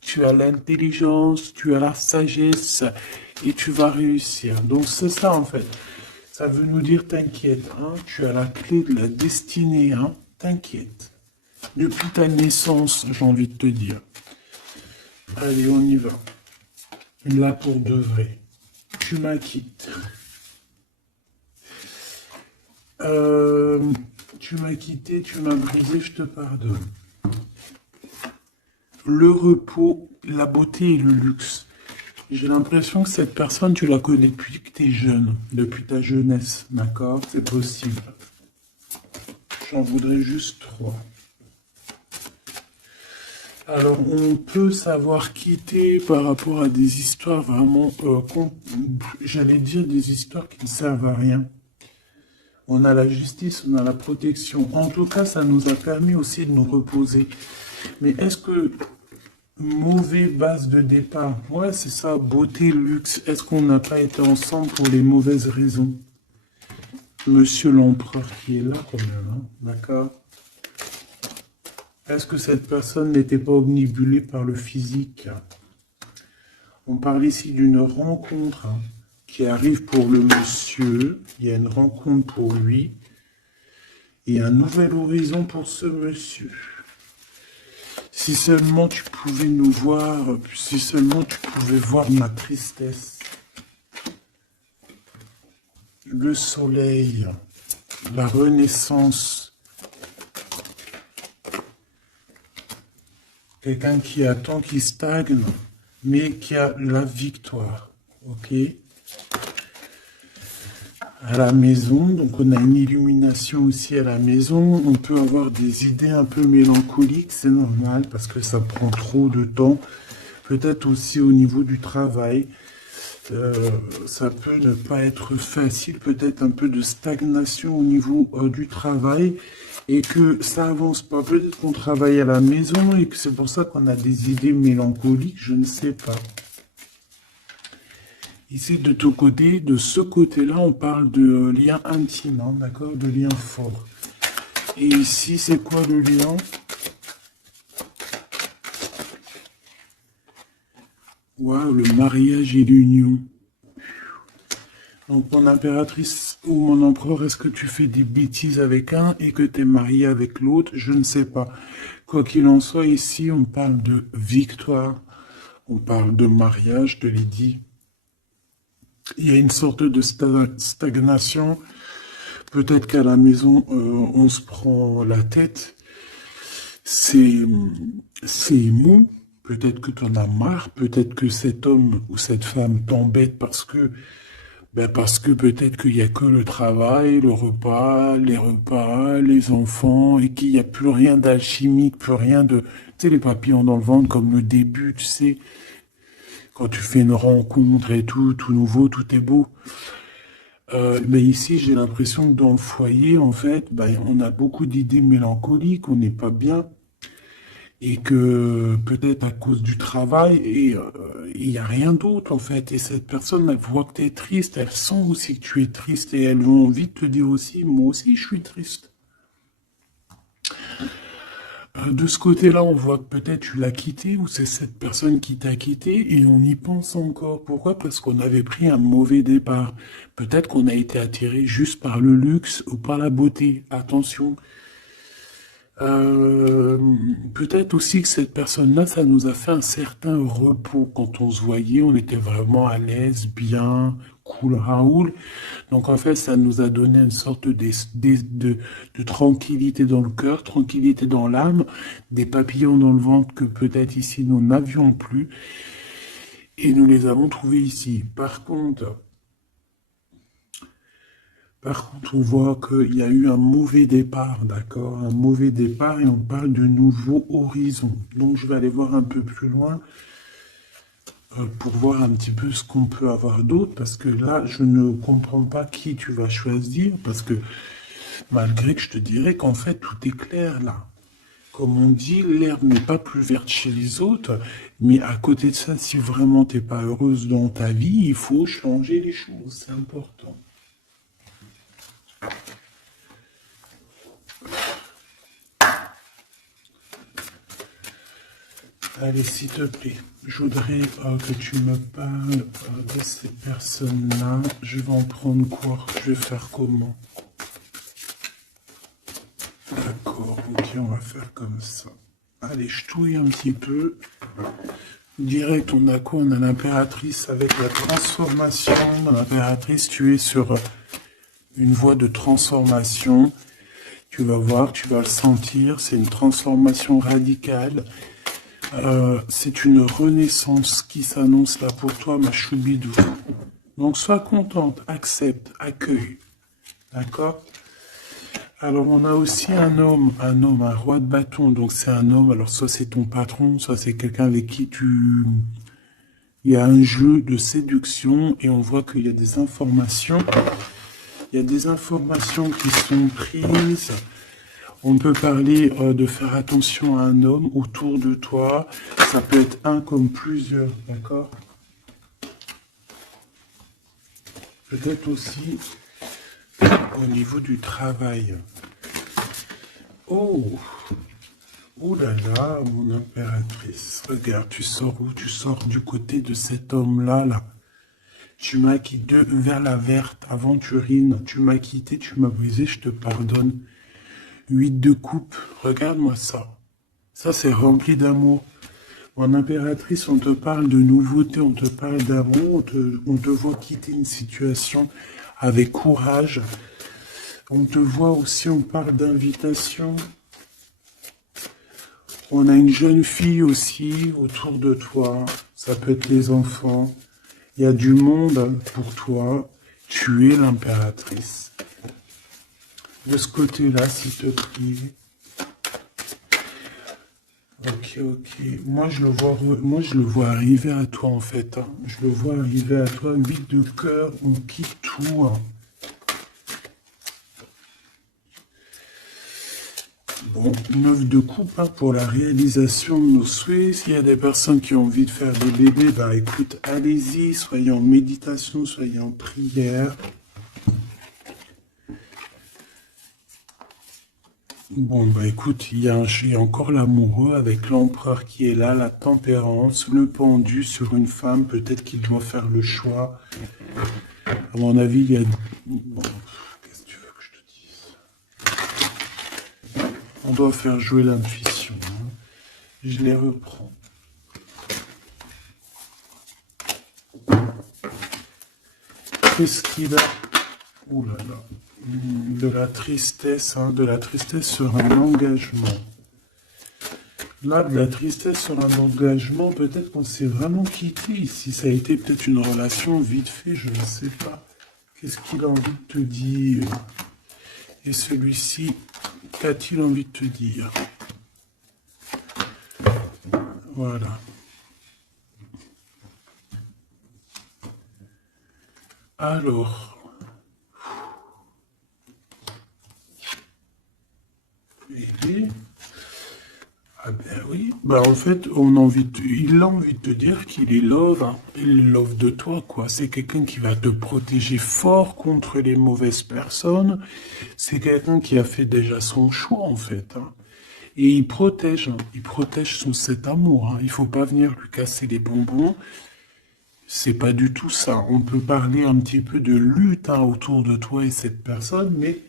tu as l'intelligence, tu as la sagesse et tu vas réussir. Donc c'est ça en fait. Ça veut nous dire t'inquiète, hein, tu as la clé de la destinée, hein, t'inquiète. Depuis ta naissance, j'ai envie de te dire. Allez, on y va. Là pour de vrai. Tu m'acquittes. Tu m'as quitté, tu m'as brisé, je te pardonne. Le repos, la beauté et le luxe. J'ai l'impression que cette personne, tu la connais depuis que tu es jeune, depuis ta jeunesse, d'accord? C'est possible. J'en voudrais juste 3. Alors, on peut savoir quitter par rapport à des histoires vraiment, j'allais dire des histoires qui ne servent à rien. On a la justice, on a la protection. En tout cas, ça nous a permis aussi de nous reposer. Mais est-ce que mauvaise base de départ? Ouais, c'est ça, beauté, luxe. Est-ce qu'on n'a pas été ensemble pour les mauvaises raisons? Monsieur l'empereur qui est là quand même, hein, d'accord? Est-ce que cette personne n'était pas omnibulée par le physique? On parle ici d'une rencontre qui arrive pour le monsieur. Il y a une rencontre pour lui. Et un nouvel horizon pour ce monsieur. Si seulement tu pouvais nous voir, si seulement tu pouvais voir ma tristesse. Le soleil, la renaissance. Quelqu'un qui attend, qui stagne, mais qui a la victoire. Ok? À la maison, donc on a une illumination aussi à la maison. On peut avoir des idées un peu mélancoliques, c'est normal parce que ça prend trop de temps. Peut-être aussi au niveau du travail. Ça peut ne pas être facile, peut-être un peu de stagnation au niveau du travail et que ça avance pas. Peut-être qu'on travaille à la maison et que c'est pour ça qu'on a des idées mélancoliques, je ne sais pas. Ici, de tout côté, de ce côté-là, on parle de lien intime, hein, d'accord, de lien fort. Et ici, c'est quoi le lien? Waouh, le mariage et l'union. Donc, mon impératrice ou mon empereur, est-ce que tu fais des bêtises avec un et que tu es marié avec l'autre? Je ne sais pas. Quoi qu'il en soit, ici, on parle de victoire. On parle de mariage, je te l'ai dit. Il y a une sorte de stagnation. Peut-être qu'à la maison, on se prend la tête. C'est mou. Peut-être que tu en as marre. Peut-être que cet homme ou cette femme t'embête parce que peut-être qu'il n'y a que le travail, le repas, les enfants, et qu'il n'y a plus rien d'alchimique, plus rien de... Tu sais, les papillons dans le ventre, comme le début, tu sais, quand tu fais une rencontre et tout nouveau, tout est beau. Mais ici, j'ai l'impression que dans le foyer, en fait, on a beaucoup d'idées mélancoliques, on n'est pas bien. Et que peut-être à cause du travail, et il n'y a rien d'autre en fait. Et cette personne, elle voit que tu es triste, elle sent aussi que tu es triste, et elles ont envie de te dire aussi, moi aussi je suis triste. De ce côté-là, on voit que peut-être tu l'as quitté, ou c'est cette personne qui t'a quitté, et on y pense encore. Pourquoi? Parce qu'on avait pris un mauvais départ. Peut-être qu'on a été attiré juste par le luxe ou par la beauté. Attention. Peut-être aussi que cette personne-là, ça nous a fait un certain repos. Quand on se voyait, on était vraiment à l'aise, bien, cool, Raoul. Donc en fait, ça nous a donné une sorte de tranquillité dans le cœur, tranquillité dans l'âme, des papillons dans le ventre que peut-être ici nous n'avions plus. Et nous les avons trouvés ici. Par contre, on voit qu'il y a eu un mauvais départ, d'accord? Un mauvais départ et on parle de nouveaux horizons. Donc je vais aller voir un peu plus loin pour voir un petit peu ce qu'on peut avoir d'autre, parce que là, je ne comprends pas qui tu vas choisir, parce que malgré que je te dirais qu'en fait, tout est clair là. Comme on dit, l'herbe n'est pas plus verte chez les autres, mais à côté de ça, si vraiment tu n'es pas heureuse dans ta vie, il faut changer les choses, c'est important. Allez, s'il te plaît, je voudrais que tu me parles de ces personnes-là. Je vais en prendre quoi? Je vais faire comment? D'accord, ok, on va faire comme ça. Allez, je touille un petit peu. Direct, on a quoi? On a l'impératrice avec la transformation. L'impératrice, tu es sur une voie de transformation. Tu vas voir, tu vas le sentir. C'est une transformation radicale. C'est une renaissance qui s'annonce là pour toi, ma choubidou. Donc, sois contente, accepte, accueille. D'accord? Alors, on a aussi un roi de bâton. Donc, c'est un homme. Alors, soit c'est ton patron, soit c'est quelqu'un avec qui il y a un jeu de séduction et on voit qu'il y a des informations. Il y a des informations qui sont prises. On peut parler de faire attention à un homme autour de toi. Ça peut être un comme plusieurs, d'accord? Peut-être aussi au niveau du travail. Oh, oh là là, mon impératrice. Regarde, tu sors où? Tu sors du côté de cet homme-là, là. Tu m'as quitté vers la verte, aventurine. Tu m'as quitté, tu m'as brisé, je te pardonne. 8 de coupe, regarde-moi ça. Ça, c'est rempli d'amour. Mon impératrice, on te parle de nouveauté, on te parle d'amour, on te voit quitter une situation avec courage. On te voit aussi, on parle d'invitation. On a une jeune fille aussi autour de toi. Ça peut être les enfants. Il y a du monde pour toi. Tu es l'impératrice. De ce côté-là, s'il te plaît. Ok, ok. Moi, je le vois arriver à toi, en fait. Hein. Je le vois arriver à toi. 8 de cœur, on quitte tout. Hein. Bon, 9 de coupe hein, pour la réalisation de nos souhaits. S'il y a des personnes qui ont envie de faire des bébés, bah écoute, allez-y, soyez en méditation, soyez en prière. Bon, bah écoute, il y a encore l'amoureux avec l'empereur qui est là, la tempérance, le pendu sur une femme, peut-être qu'il doit faire le choix. À mon avis, il y a... Bon, qu'est-ce que tu veux que je te dise? On doit faire jouer l'intuition. Hein. Je les reprends. Qu'est-ce qu'il a? Ouh là là. De la tristesse, hein, de la tristesse sur un engagement. Là, de la tristesse sur un engagement, peut-être qu'on s'est vraiment quitté ici. Ça a été peut-être une relation vite fait, je ne sais pas. Qu'est-ce qu'il a envie de te dire? Et celui-ci, qu'a-t-il envie de te dire? Voilà. Alors... Ah ben oui, bah en fait, il a envie de te dire qu'il est love, hein. Il est love de toi, quoi. C'est quelqu'un qui va te protéger fort contre les mauvaises personnes. C'est quelqu'un qui a fait déjà son choix, en fait. Hein. Et il protège cet amour. Hein. Il faut pas venir lui casser les bonbons. C'est pas du tout ça. On peut parler un petit peu de lutte hein, autour de toi et cette personne, mais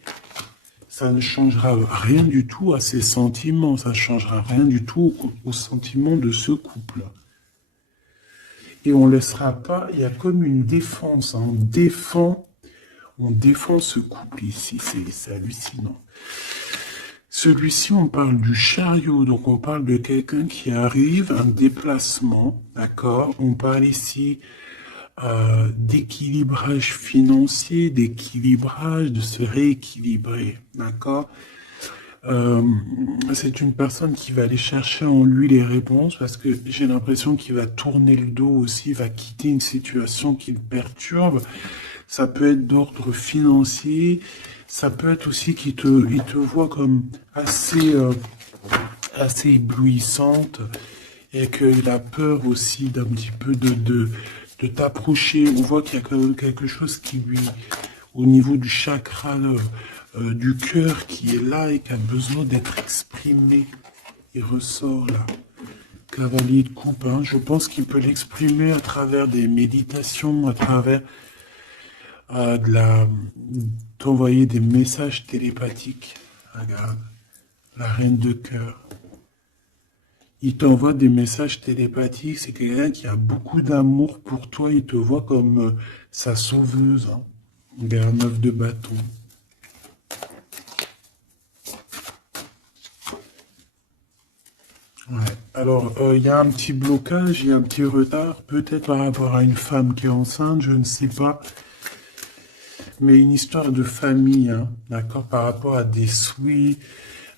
ça ne changera rien du tout à ses sentiments, ça ne changera rien du tout aux sentiments de ce couple. Et on ne laissera pas, il y a comme une défense, hein, on défend ce couple ici, c'est hallucinant. Celui-ci, on parle du chariot, donc on parle de quelqu'un qui arrive, un déplacement, d'accord? On parle ici d'équilibrage financier, d'équilibrage, de se rééquilibrer, d'accord? C'est une personne qui va aller chercher en lui les réponses parce que j'ai l'impression qu'il va tourner le dos aussi, va quitter une situation qui le perturbe. Ça peut être d'ordre financier, ça peut être aussi qu'il il te voit comme assez éblouissante et qu'il a peur aussi d'un petit peu de t'approcher. On voit qu'il y a quand même quelque chose qui lui, au niveau du chakra du cœur, qui est là et qui a besoin d'être exprimé. Il ressort là. Cavalier de coupe, hein. Je pense qu'il peut l'exprimer à travers des méditations, à travers d'envoyer des messages télépathiques. Regarde, la reine de cœur. Il t'envoie des messages télépathiques. C'est quelqu'un qui a beaucoup d'amour pour toi. Il te voit comme sa sauveuse. Hein. Vers 9 de bâton. Ouais. Alors, il y a un petit blocage, il y a un petit retard, peut-être par rapport à une femme qui est enceinte, je ne sais pas. mais une histoire de famille, hein, d'accord, par rapport à des souhaits,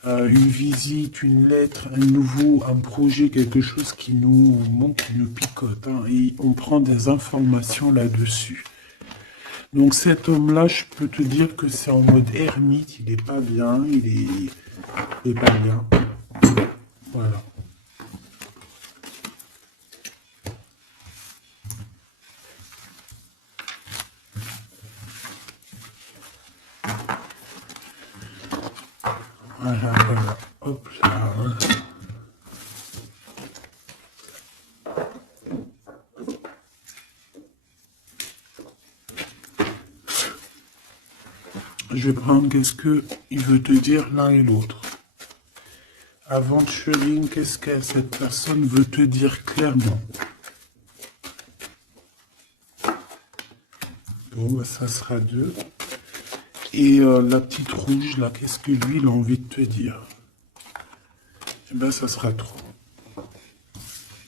une visite, une lettre, un projet, quelque chose qui nous manque, qui nous picote, hein, et on prend des informations là-dessus. Donc cet homme-là, je peux te dire que c'est en mode ermite, il est pas bien, il est pas bien. Voilà. Voilà, voilà. Hop là, voilà. Je vais prendre qu'est-ce que il veut te dire l'un et l'autre. Aventuring, qu'est-ce que cette personne veut te dire clairement? Bon, bah, ça sera 2. Et la petite rouge, là, qu'est-ce que lui, il a envie de te dire? Eh ben, ça sera 3.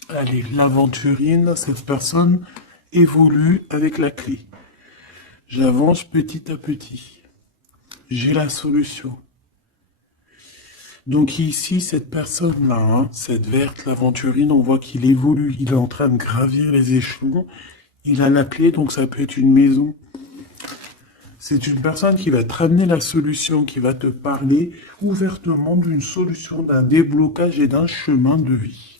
Allez, l'aventurine, cette personne évolue avec la clé. J'avance petit à petit. J'ai la solution. Donc ici, cette personne-là, hein, cette verte, l'aventurine, on voit qu'il évolue. Il est en train de gravir les échelons. Il a la clé, donc ça peut être une maison. C'est une personne qui va te ramener la solution, qui va te parler ouvertement d'une solution, d'un déblocage et d'un chemin de vie.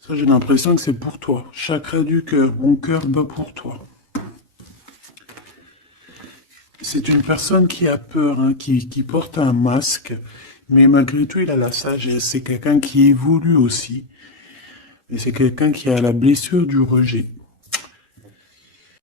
Ça, j'ai l'impression que c'est pour toi. Chakra du cœur, mon cœur bat pour toi. C'est une personne qui a peur, hein, qui porte un masque, mais malgré tout, il a la sagesse. C'est quelqu'un qui évolue aussi. Et c'est quelqu'un qui a la blessure du rejet.